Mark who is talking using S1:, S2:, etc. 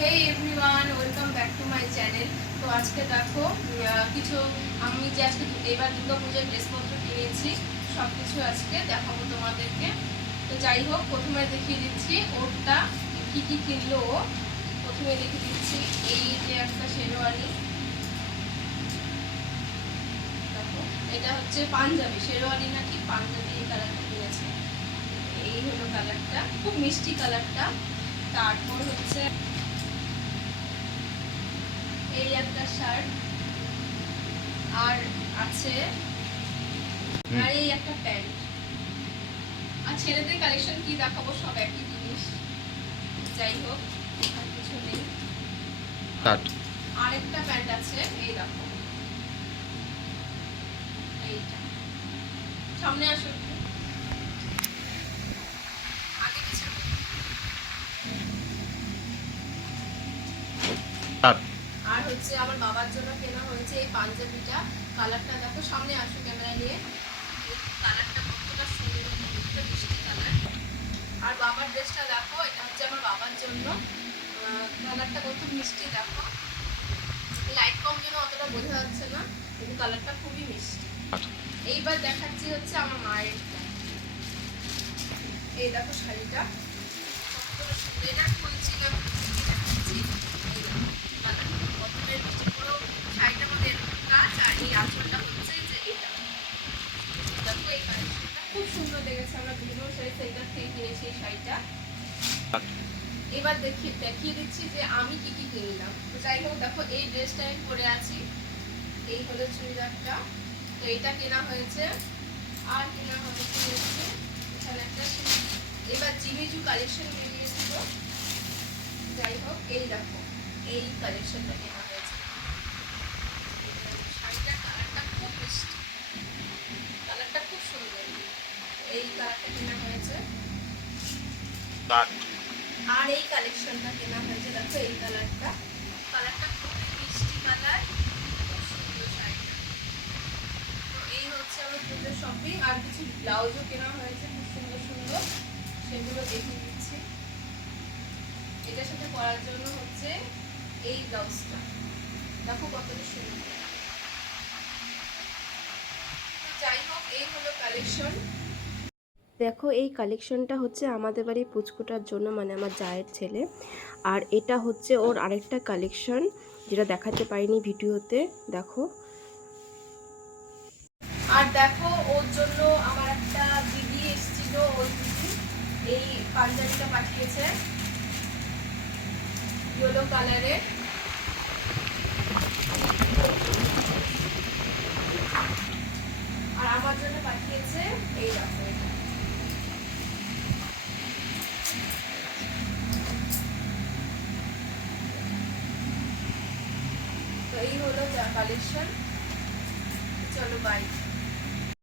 S1: Hey everyone welcome back to my channel তো আজকে দেখো কিছু আমি যে আজকে এবার দুর্গা পূজার ড্রেসপত্র কিনেছি সব কিছু আজকে দেখাবো তোমাদেরকে। তো যাই হোক, প্রথমে দেখিয়ে দিচ্ছি ওরটা, কী কী কিনলো ও। প্রথমে দেখিয়ে দিচ্ছি এই যে একটা শেরওয়ানি। এটা হচ্ছে পাঞ্জাবি, শেরওয়ানি নাকি পাঞ্জাবি এই কালারটা কিনেছে। এই হলো কালারটা খুব মিষ্টি কালারটা তারপর হচ্ছে একটা শার্ট আর আছে আর এই একটা প্যান্ট আর ছেলেদের কালেকশন কি দেখাবো? সব একই জিনিস। যাই হোক আর কিছু নেই।
S2: কাট
S1: আর একটা প্যান্ট আছে এই দেখো। এইটা। সামনে আসো হচ্ছে আমার বাবার জন্য কেনা হয়েছে এই পাঞ্জাবিটা। কালারটা দেখো সামনে আসো ক্যামেরা নিয়ে। কালারটা কতটা সুন্দর কতটা মিষ্টি কালার। আর বাবার ড্রেসটা দেখো এটা হচ্ছে আমার বাবার জন্য। কালারটা কত মিষ্টি দেখো। লাইট কম জন্য অতটা বোঝা যাচ্ছে না কিন্তু কালারটা খুবই মিষ্টি। এইবার দেখাচ্ছি হচ্ছে আমার মায়ের। এই দেখো শাড়িটা কতটা সুন্দর। না খুলছি দেখাচ্ছি এই দেখো কালারটা কতটা মিষ্টি পুরো শাড়িটার মধ্যে এরকম কাজ আর এই আঁচলটা হচ্ছে যে এটা দেখো এই কালেকশনটা খুব সুন্দর লেগেছে আমরা বিভিন্ন শাড়ি সেন্টার থেকে কিনেছি এই শাড়িটা। এবার দেখিয়ে দেখিয়ে দিচ্ছি যে আমি কি কি কিনলাম। তো যাই হোক দেখো এই ড্রেসটা আমি পরে আছি। এই হলো চুড়িদারটা। তো এটা কেনা হয়েছে। আর কেনা হয়েছে? এখানে একটা। এবার জিমিজু কালেকশন বেরিয়েছিল। যাই হোক এই দেখো এই কালেকশনটা কেনা হয়েছে এই শাড়িটার কালারটা খুব মিষ্টি কালারটা খুব সুন্দর এই কেনা হয়েছে আর এই কালেকশনটা কেনা হয়েছে এই কালারটা। কালারটা খুবই মিষ্টি কালার এই হচ্ছে আমার পুজোর শপিং আর কিছু ব্লাউজও কেনা হয়েছে, খুব সুন্দর সুন্দর। সেগুলো দেখিয়ে দিচ্ছি এটার সাথে পরার জন্য হচ্ছে এই ব্লাউজটা। দেখো কতটা সুন্দর। যাই হোক, এই হলো কালেকশন।
S3: দেখো এই কালেকশনটা হচ্ছে আমাদের বাড়ি পুচকুটার জন্য মানে আমার জায়ের ছেলে। আর এটা হচ্ছে ওর আরেকটা কালেকশন যেটা দেখাতে পারিনি ভিডিওতে, দেখো।
S1: আর দেখো, ওর জন্য আমার একটা দিদি এসেছিল ওই দিদি। এই পাঞ্জাবিটা পাঠিয়েছে। ইয়েলো কালারের আর আমার জন্য পাঠিয়েছে এই দেখো এটা। তো এই হলো কালেকশন। চলো বাই